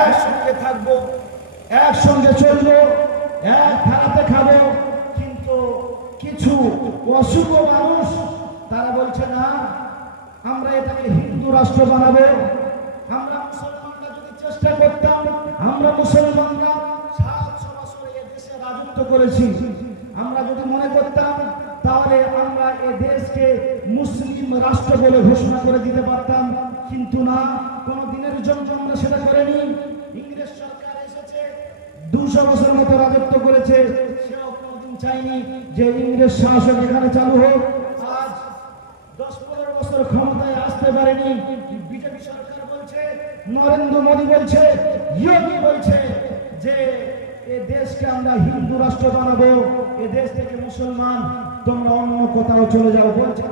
একসঙ্গে থাকবো, একসঙ্গে চলবো, এক থালাতে খাবো। কিন্তু কিছু অশুভ মানুষ তারা বলছে না, আমরা এটাকে হিন্দু রাষ্ট্র বানাবো। আমরা মুসলমানরা যদি চেষ্টা করতাম, আমরা মুসলমানরা 700 বছর এ দেশে রাজত্ব করেছি, আমরা যদি মনে করতাম তাহলে আমরা এ দেশকে মুসলিম রাষ্ট্র বলে ঘোষণা করে দিতে পারতাম। কিন্তু না, কোনো দিনের জন্য আমরা সেটা করিনি। ইংরেজ সরকার এসেছে, 200 বছর মতো রাজত্ব করেছে, সেও কোনোদিন চাইনি যে ইংরেজ শাসক এখানে চালু হোক। আজ 10-15 বছর ক্ষমতায় আসতে পারেনি। বিজেপি সরকার বলছে, নরেন্দ্র মোদী বলছে, যোগী বলছে যে এ দেশকে আমরা হিন্দু রাষ্ট্র বানাবো, এ দেশ থেকে মুসলমান তোমরা অন্য কোথাও চলে যাও। বলছে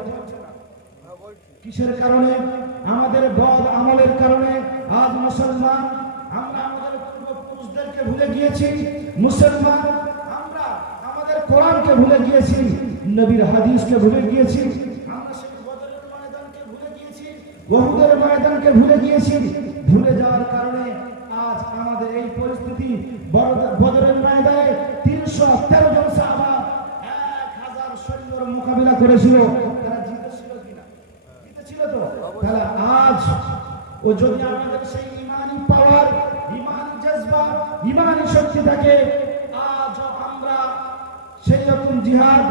কিসের কারণে? আমাদের বদ আমলের কারণে আজ মুসলমান আমরা আমাদের পূর্বপুরুষদেরকে ভুলে গিয়েছি। মুসলমান আমরা আমাদের কোরআনকে ভুলে গিয়েছি, নবীর হাদিসকে ভুলে গিয়েছি। আমরা সেই বদরের ময়দানকে ভুলে গিয়েছি, উহুদের ময়দানকে ভুলে গিয়েছি। ভুলে যাওয়ার কারণে আজ আমাদের এই পরিস্থিতি। বদরের ময়দানে 313 জন সাহাবা 1000 সৈন্যর মোকাবিলা করেছিল। তারা জিতেছিল কিনা? জিতেছিল তো। তাহলে আজ ও যদি আমাদের সেই ইমানি পাওয়ার, ইমানি জজবা, ইমানি শক্তি থাকে, আজ আমরা সেই রকম জিহাদ,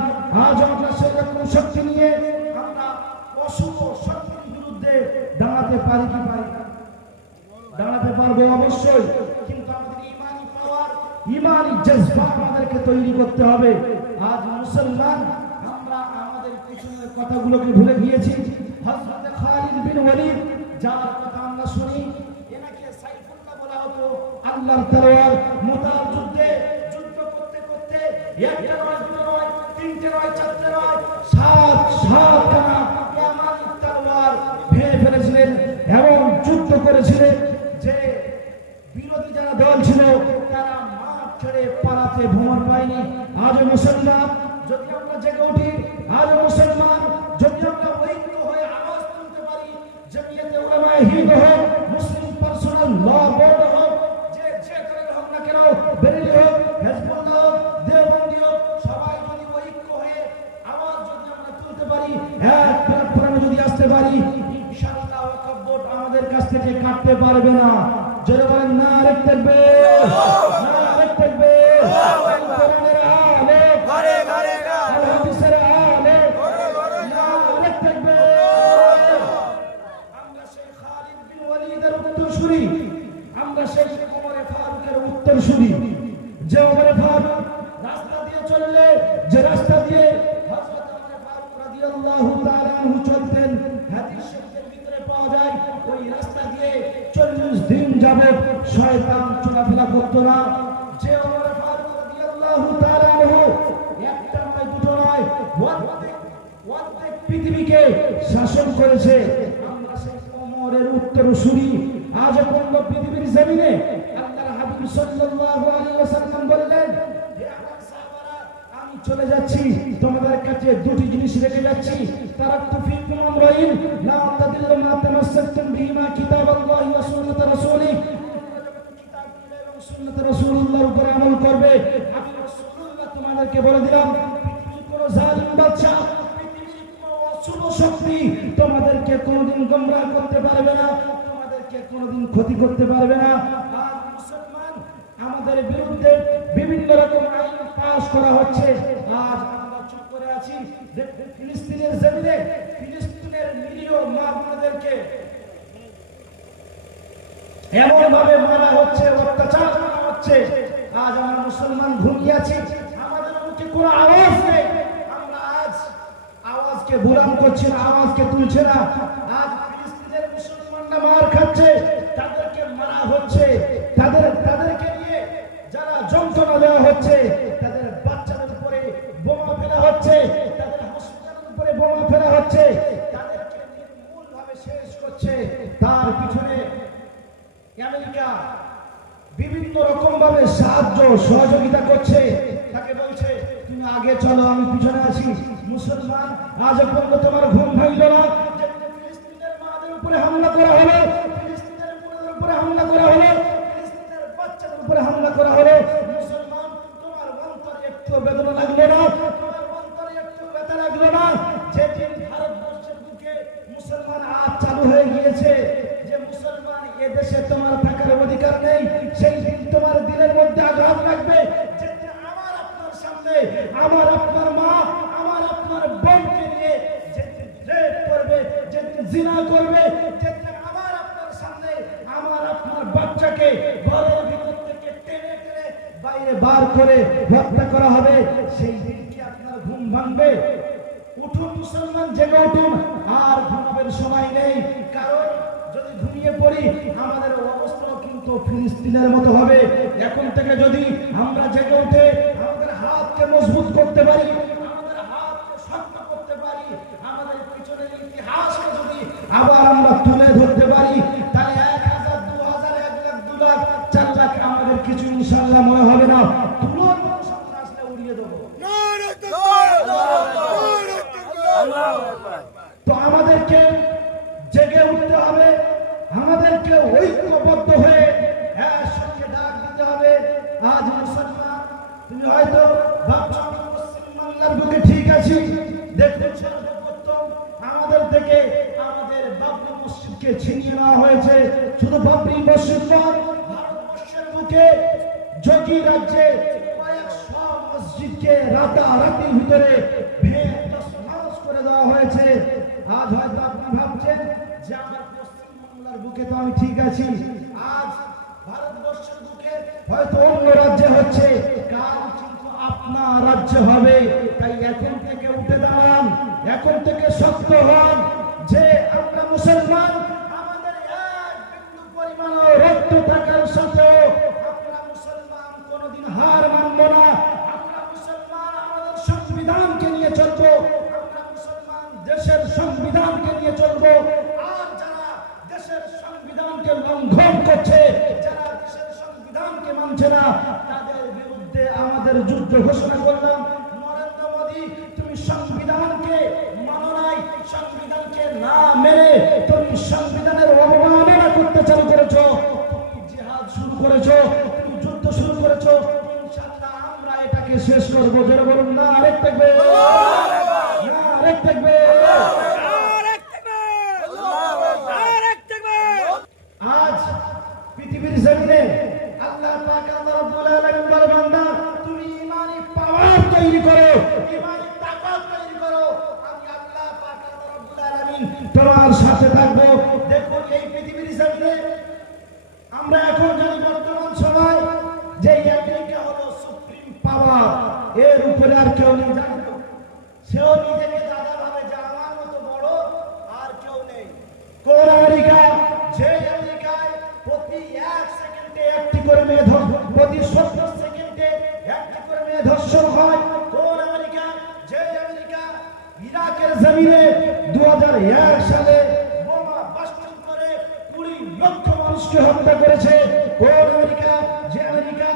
আজ আমরা সেই রকম শক্তি নিয়ে আমরা অশুভ শক্তির বিরুদ্ধে দাঁড়াতে পারি কি পারি না? দাঁড়াতে পারবো অবশ্যই, কিন্তু আমাদের ইমানি পাওয়ার, ইমানি জজবা আমাদেরকে তৈরি করতে হবে। আজ মুসলমান আমরা আমাদের পিছনের কথাগুলোকে ভুলে গিয়েছি। হযরত খালিদ বিন ওয়ালিদ যার কথা আমরা শুনি, এনাকে সাইফুল্লাহ বলা হতো। আল্লাহর তরোয়ার মুতার যুদ্ধে যুদ্ধ করতে করতে একটা নয়, দুটো নয়, তিনটে নয়, চারটে নয়, 7 খানা ইয়ামানি তরোয়ার ভেঙে ফেলেছিলেন এবং যুদ্ধ করেছিলেন যে বিরোধী যারা দল ছিল তারা মাঠ ছেড়ে পালাতে ভ্রমণ পায়নি। আজ মুসলমান যদি আমরা জেগে উঠি, আজ মুসলমান যদি আমরা ঐক্য হয়ে আওয়াজ তুলতে পারি, জমিয়তে উলামায়ে হিন্দ হোক, মুসলিম পার্সোনাল ল বোর্ড হোক, যে করে হোক না কেন, বেরেলি হোক, হেজবুল্লাহ হোক, দেওবন্দি হোক, সবাই যদি ঐক্য হয়ে আওয়াজ যদি আমরা তুলতে পারি, এক প্ল্যাটফর্মে যদি আসতে পারি, ইনশাআল্লাহ ওয়াকফ বোর্ড আমাদের কাছ থেকে কাটতে পারবে না। জোরে বলেন নারে তাকবীর, নারে তাকবীর। কোরআনের আলে ঘরে ঘরে গান, হাদিসের আলে ঘরে ঘরে গান, নারে তাকবীর। আমরা সেই খালিদ বিন ওয়ালিদের উত্তরসূরি, আমরা সেই ওমরে ফারুকের উত্তরসূরি। যে ওমরে ফারুক রাস্তা দিয়ে চললে, যে রাস্তা দিয়ে হযরত ওমরে ফারুক রাদিয়াল্লাহু তাআলা আনহু চলতেন, হাদিস শরীফের ভিতরে পাওয়া যায় ওই রাস্তা দিয়ে 40 দিন যাবত শয়তান চলাফেরা করত না। যে ওমরে ফারুক রাদিয়াল্লাহু তাআলা আনহু একটা নয়, দুটো নয়, অর্ধেক পৃথিবীকে শাসন করেছে। আমরা সেই ওমরের উত্তরসূরি। আজ পর্যন্ত পৃথিবীর জমিনে আল্লাহর হাবিব সাল্লাল্লাহু আলাইহি ওয়াসাল্লাম বললেন, হে আমার সাহাবারা, আমি চলে যাচ্ছি, তোমাদের কাছে দুটি জিনিস রেখে যাচ্ছি। তারাকতু ফীকুম আমরাইন লা তাদিল্লু মা তামাসসাকতুম বিহিমা কিতাবাল্লাহি ওয়া সুন্নাত রাসূলিহি। কিতাব এবং সুন্নাত রাসূলুল্লাহর উপর আমল করবে। আমি রাসূলুল্লাহ তোমাদেরকে বলে দিলাম, পৃথিবীর কোন জালিম বাদশা, পৃথিবীর কোন অশুভ শক্তি তোমাদেরকে কোনোদিন গোমরাহ করতে পারবে না, তোমাদেরকে কোনোদিন ক্ষতি করতে পারবে না। আর মুসলমান আমাদের বিরুদ্ধে বিভিন্ন রকম আইন পাস করা হচ্ছে। আজ আমরা চুপ করে আছি। ফিলিস্তিনের জমিনে ফিলিস্তিনের নিরীহ মা-বোনেদেরকে এমন ভাবে মারা হচ্ছে, অত্যাচার করা হচ্ছে। আজ আমরা মুসলমান ঘুমিয়ে আছি, আমাদের মুখে কোনো আওয়াজ নেই। আমরা আজ আওয়াজকে বুলন্দ করছি না, আওয়াজকে তুলছে না। আজ ফিলিস্তিনের মুসলমানরা মার খাচ্ছে, তাদেরকে মারা হচ্ছে, তাদেরকে নিয়ে যারা যন্ত্রণা দেওয়া হচ্ছে, তাদের বাচ্চাদের উপরে বোমা ফেলা হচ্ছে, তাদের হসপিটালের উপরে বোমা ফেলা হচ্ছে, তাদেরকে নির্মূলভাবে শেষ করছে। তার পিছনে আমেরিকা বিভিন্ন রকম ভাবে সাহায্য সহযোগিতা করছে। তাকে বলছে তুমি আগে চলো, আমি পিছনে আছি। মুসলমান আজ পর্যন্ত তোমার ঘুম ভাঙল না যে ফিলিস্তিনের মাদের উপরে হামলা করা হলো, ফিলিস্তিনের বোনদের উপরে হামলা করা হলো, উপরে হামলা করা হলো, মুসলমান তোমার অন্তরে একটু বেদনা লাগলো না? তোমার অন্তরে একটু ব্যথা লাগলো না? যেদিন ভারতবর্ষের বুকে মুসলমান আজ চালু হয়ে গিয়েছে যে মুসলমান এ দেশে তোমার থাকার অধিকার নেই, সেই দিন তোমার দিলের মধ্যে আঘাত লাগবে। যেদিন আমার আপনার সামনে আমার আপনার মা আমার আপনার বোনকে নিয়ে যেদিন রেপ করবে, যেদিন জিনা করবে, যেদিন আমার আপনার সামনে আমার আপনার বাচ্চাকে ঘরের ভিতর থেকে টেনে টেনে বাইরে বার করে হত্যা করা হবে, সেই দিন কি আপনার ঘুম ভাঙবে? উঠুন মুসলমান, জেগে উঠুন, আর ঘুমাবের সময় নেই। কারণ যদি ঘুমিয়ে পড়ি আমাদের অবস্থাও কিন্তু ফিলিস্তিনের মতো হবে। এখন থেকে যদি আমরা জেগে উঠে আমাদের হাতকে মজবুত করতে পারি, আমাদের হাতকে শক্ত করতে পারি, আমাদের পিছনের ইতিহাসকে যদি আবার আমরা তুলে ধরতে পারি, তাহলে 1000, 2000, 1 লাখ, 2 লাখ, 4 লাখ আমাদের কিছু ইনশাআল্লাহ মনে হবে না। তুলোর মতো সামনে আসলে উড়িয়ে দেবো। তো আমাদেরকে জেগে উঠতে হবে, আমাদেরকে ঐক্যবদ্ধ হয়ে একসঙ্গে ডাক দিতে হবে। আজ মুসলমান, তুমি হয়তো ভাবছো পশ্চিম বাংলার বুকে ঠিক আছি, দেখুন সর্বপ্রথম আমাদের থেকে আমাদের বাবরি মসজিদকে ছিনিয়ে নেওয়া হয়েছে। শুধু বাবরি মসজিদ নয়, ভারতবর্ষের বুকে যোগী রাজ্যে কয়েকশো মসজিদকে রাতারাতির ভিতরে ভেঙে তছনছ করে দেওয়া হয়েছে। আজ হয়তো আপনি ভাবছেন যে আমার পশ্চিম বাংলার বুকে তো আমি ঠিক আছি, আজ ভারতবর্ষের বুকে হয়তো অন্য রাজ্যে হচ্ছে, কাল কিন্তু আপনার রাজ্যে হবে। তাই এখন থেকে উঠে দাঁড়ান, এখন থেকে শক্ত হন যে আমরা মুসলমান, আমাদের এক বিন্দু পরিমাণ রক্ত থাকার সাথেও আমরা মুসলমান কোনোদিন হার মানব না। আমরা মুসলমান আমাদের সংবিধানকে নিয়ে চলবো, আমরা মুসলমান দেশের সংবিধানকে নিয়ে চলবো। আর যারা দেশের সংবিধানকে লঙ্ঘন করছে, যারা দেশের সংবিধানকে মানছে না, তাদের বিরুদ্ধে আমাদের যুদ্ধ ঘোষণা করলাম। নরেন্দ্র মোদী, তুমি সংবিধানকে মানো নাই, সংবিধানকে না মেনে তুমি সংবিধানের অবমাননা করতে চালু করেছো, তুমি জিহাদ শুরু করেছো, তুমি যুদ্ধ শুরু করেছো। ইনশাআল্লাহ আমরা এটাকে শেষ করব। জোরে বলুন না আরেক থাকবে, না আরেক থাকবে। আজ পৃথিবীর জমিনে আল্লাহ পাক আল্লাহ রাব্বুল আলামিন বলে, বান্দা তুমি ঈমানি পাওয়ার তৈরি করো, ঈমানি তাকত তৈরি করো, আমি আল্লাহ পাক আল্লাহ রাব্বুল আলামিন তোমার সাথে থাকবো। দেখুন এই পৃথিবীর জমিনে আমরা এখন জানি বর্তমান সময় যে আমেরিকা হলো সুপ্রিম পাওয়ার, এর উপরে আর কেউ নেই। জানি তো, সেও নিজেকে দাদা ভাবে যে আমার মতো বড় আর কেউ নেই। কোন আমেরিকা? যে আমেরিকায় প্রতি 1 সেকেন্ডে একটি করে মেয়ে ধর্ষণ, প্রতি 70 সেকেন্ডে একটি করে মেয়ে ধর্ষণ হয়। কোন আমেরিকা? যে আমেরিকা ইরাকের জমিনে 2001 সালে বোমা বাস্টিং করে 20 লক্ষ মানুষকে হত্যা করেছে। কোন আমেরিকা? যে আমেরিকা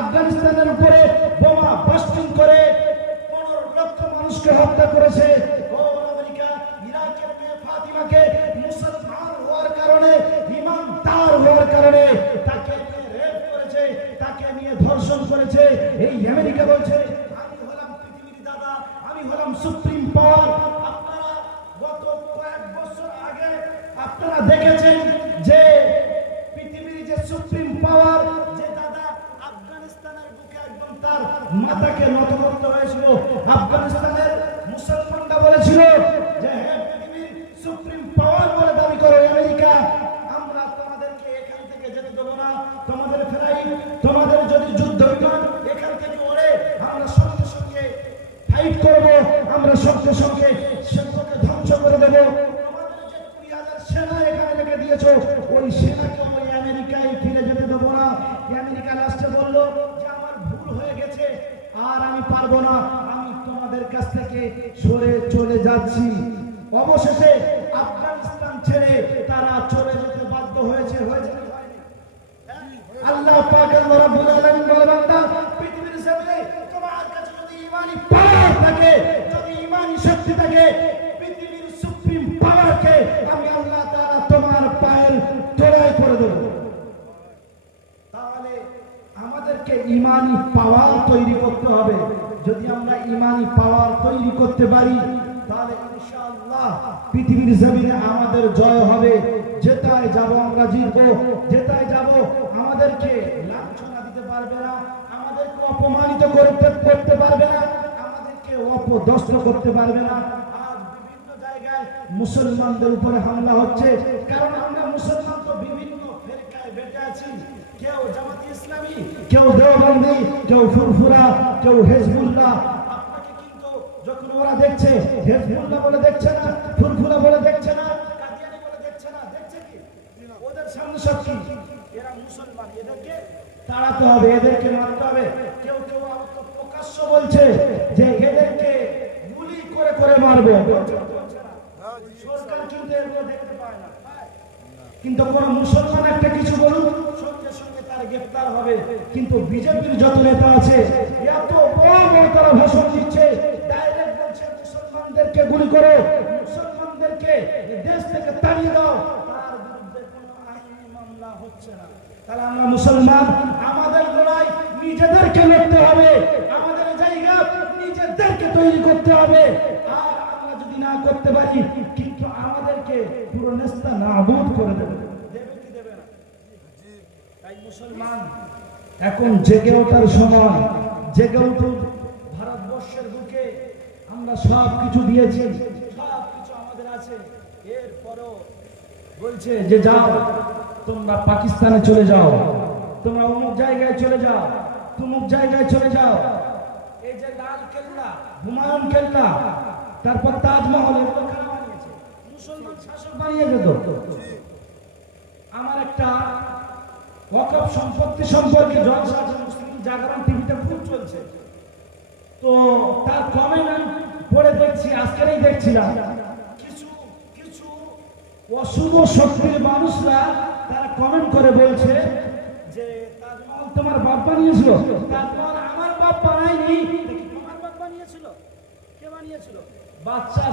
আফগানিস্তানের উপরে বোমা বাস্টিং করে 15 লক্ষ মানুষকে হত্যা করেছে। কোন আমেরিকা? ইরাকের মেয়ে ফাতিমাকে মুসলমান হওয়ার কারণে, ইমানদার হওয়ার কারণে তাকে নিয়ে রেপ করেছে, তাকে নিয়ে ধর্ষণ করেছে। এই আমেরিকা বলছে আমি হলাম পৃথিবীর দাদা, আমি হলাম সুপ্রিম পাওয়ার। আপনারা গত কয়েক বছর আগে আপনারা দেখেছেন যে পৃথিবীর যে সুপ্রিম পাওয়ার, যে দাদা আফগানিস্তানের বুকে একদম তার মাথাকে নত করতে হয়েছিল। আফগানিস্তানের মুসলমানরা বলেছিল যে হ্যাঁ পৃথিবীর সুপ্রিম পাওয়ার বলে দাবি করো আমেরিকা, আমরা তোমাদেরকে এখান থেকে যেতে দেবো না, তোমাদের ফ্লাইট, তোমাদের যদি যুদ্ধ বিমান এখান থেকে ওড়ে আমরা সঙ্গে সঙ্গে ফাইট করব, আমরা সঙ্গে সঙ্গে সেগুলোকে ধ্বংস করে দেবো। তোমাদের যে 20,000 সেনা এখানে রেখে দিয়েছো, ওই সেনাকে ওই আমেরিকায় ফিরে যেতে দেবো না। আমেরিকা লাস্টে বললো যে আমার ভুল হয়ে গেছে, আর আমি পারবো না, আমি তোমাদের কাছ থেকে সরে চলে যাচ্ছি। অবশেষে আফগানিস্তান ছেড়ে তারা চলে যেতে বাধ্য হয়েছে। আল্লাহ পাক আল্লাহ রাব্বুল আলামিন বলে, বান্দা পৃথিবীর জমিনে তোমার কাছে যদি ঈমানি পাওয়ার থাকে, যদি ঈমানি শক্তি থাকে, পৃথিবীর সুপ্রিম পাওয়ারকে আমি আল্লাহ তাআলা তোমার পায়ের তলায় করে দেব। আমাদেরকে ইমানি পাওয়ার তৈরি করতে হবে। যদি আমরা ইমানি পাওয়ার তৈরি করতে পারি তাহলে ইনশাআল্লাহ পৃথিবীর জমিনে আমাদের জয় হবে। যেটায় যাব আমরা জিতবো, যেটায় যাব আমাদেরকে লাঞ্ছনা দিতে পারবে না, আমাদেরকে অপমানিত করতে পারবে না, আমাদেরকে অপদস্থ করতে পারবে না। আজ বিভিন্ন জায়গায় মুসলমানদের উপরে হামলা হচ্ছে, কারণ আমরা মুসলমান তো বিভিন্ন ফেরকায় বেঁচে আছি। কেউ জামাত ইসলামী, কেউ দেওবন্দি, কেউ ফুরফুরা, কেউ হিজবুল্লাহ। আপনাকে কিন্তু যখন ওরা দেখছে হিজবুল্লাহ বলে দেখছে না, ফুরফুরা বলে দেখছে না, কাদিয়ানি বলে দেখছে না, দেখছে কি ওদের সামনে সব কি এরা মুসলমান, এদেরকে তাড়াতে হবে, এদেরকে মারতে হবে। কেউ কেউ প্রকাশ্য বলছে যে এদেরকে গুলি করে করে মারবো। সরকার কিন্তু এগুলো দেখতে পায় না, কিন্তু কোন মুসলমান একটা কিছু বলুন সঙ্গে সঙ্গে তার গ্রেফতার হবে। কিন্তু বিজেপির যত নেতা আছে এত বড় বড় তারা ভাষণ দিচ্ছে, ডাইরেক্ট বলছে মুসলমানদেরকে গুলি করো, মুসলমানদেরকে দেশ থেকে তাড়িয়ে দাও, তার বিরুদ্ধে কোনো আইনি মামলা হচ্ছে না। তাহলে আমরা মুসলমান, আমাদের লড়াই নিজেদেরকে লড়তে হবে, আমাদের জায়গা নিজেদেরকে তৈরি করতে হবে। আর আমরা যদি না করতে পারি কিন্তু আমাদেরকে পুরো নেস্তা নাবুদ করে দেবে। দেবে কি দেবে না? তাই মুসলমান এখন জেগে ওঠার সময়, জেগে উঠুন। ভারতবর্ষের বুকে আমরা সব কিছু দিয়েছি, সব কিছু আমাদের আছে, এরপরও বলছে যে যাও তোমরা পাকিস্তানে চলে যাও, তোমরা অমুক জায়গায় চলে যাও, তুমুক জায়গায় চলে যাও। এই যে লাল কেল্লা, হুমায়ুন কেল্লা, তারপর তাজমহল, এগুলো কারা বানিয়েছে? মুসলমান শাসক বানিয়েছে তো। আমার একটা ওয়াকফ সম্পত্তি সম্পর্কে জলসা আছে, মুসলিম জাগরণ টিভিতে খুব চলছে, তো তার কমেন্ট আমি পড়ে দেখছি, আজকেরই দেখছিলাম। কিছু কিছু অশুভ শক্তির মানুষরা তারা কমেন্ট করে বলছে যে তাজমহল তোমার বাপ বানিয়েছিল। তাজমহল আমার বাপ বানায়নি, তোমার বাপ বানিয়েছিল। কে বানিয়েছিল? বাদশাহ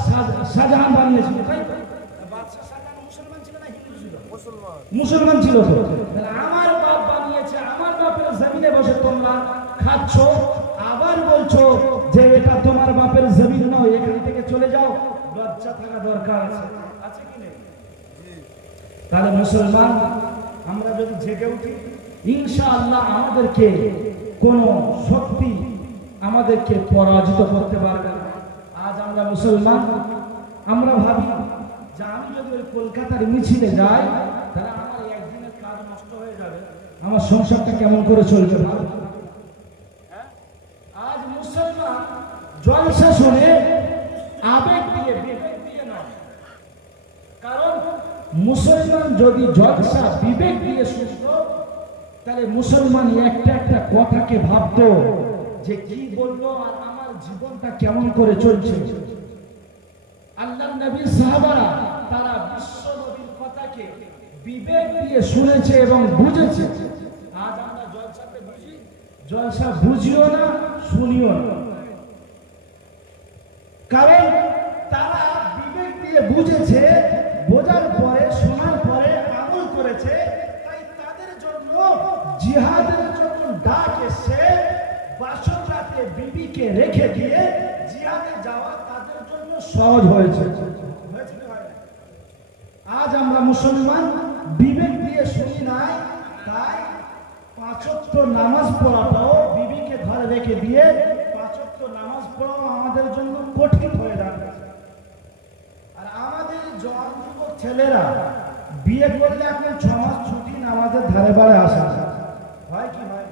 শাহজাহান বানিয়েছিল, তাই তো? বাদশাহ শাহজাহান মুসলমান ছিল না হিন্দু ছিল? মুসলমান ছিল তো। আমার বাপ বানিয়েছে, আমার বাপের জমিনে বসে তোমরা খাচ্ছ, আবার বলছো যে এটা তোমার বাপের জমিন নয়, এখান থেকে চলে যাও। লজ্জা থাকা দরকার আছে, আছে কি নেই? তাহলে মুসলমান আমরা যদি জেগে উঠি ইনশাআল্লাহ আমাদেরকে কোন শক্তি আমাদেরকে পরাজিত করতে পারবে না। আজ আমরা মুসলমান, আমরা ভাবি যে আমি যদি ওই কলকাতার মিছিলে যাই তাহলে আমার একদিনের কাজ নষ্ট হয়ে যাবে, আমার সংসারটা কেমন করে চলবে। আজ মুসলমান জলসা শুনে আবেগ দিয়ে, বিবেক দিয়ে নয়। কারণ মুসলমান যদি জলসা বিবেক দিয়ে শুনতো তাহলে মুসলমান একটা একটা কথাকে ভাবতো যে কি বললো আর আমার জীবনটা কেমন করে চলছে। আল্লাহ নবীর সাহাবারা তারা বিশ্ব নবীর কথাকে বিবেক দিয়ে শুনেছে এবং বুঝেছে। আজ আমরা জলসাতে বুঝি, জলসা বুঝিও না, শুনিও না। কারণ তারা বিবেক দিয়ে বুঝেছে, বোঝার পরে, শোনার পরে আমল করেছে। তাই তাদের জন্য জিহাদের জন্য ডাক এসে বাসর রাতে বিবিকে রেখে দিয়ে জিহাদে যাওয়া তাদের জন্য সহজ হয়েছে। আজ আমরা মুসলমান বিবেক দিয়ে শুনি নাই, তাই 5 ওয়াক্ত নামাজ পড়াটাও বিবিকে ঘরে রেখে দিয়ে 5 ওয়াক্ত নামাজ পড়াও আমাদের জন্য কঠিন হয়ে দাঁড়িয়েছে। আর আমাদের জওয়ান যুবক ছেলেরা বিয়ে করলে এখন 6 মাস ছুটি নামাজের ধারে বাড়ে আসা হয় কি হয়?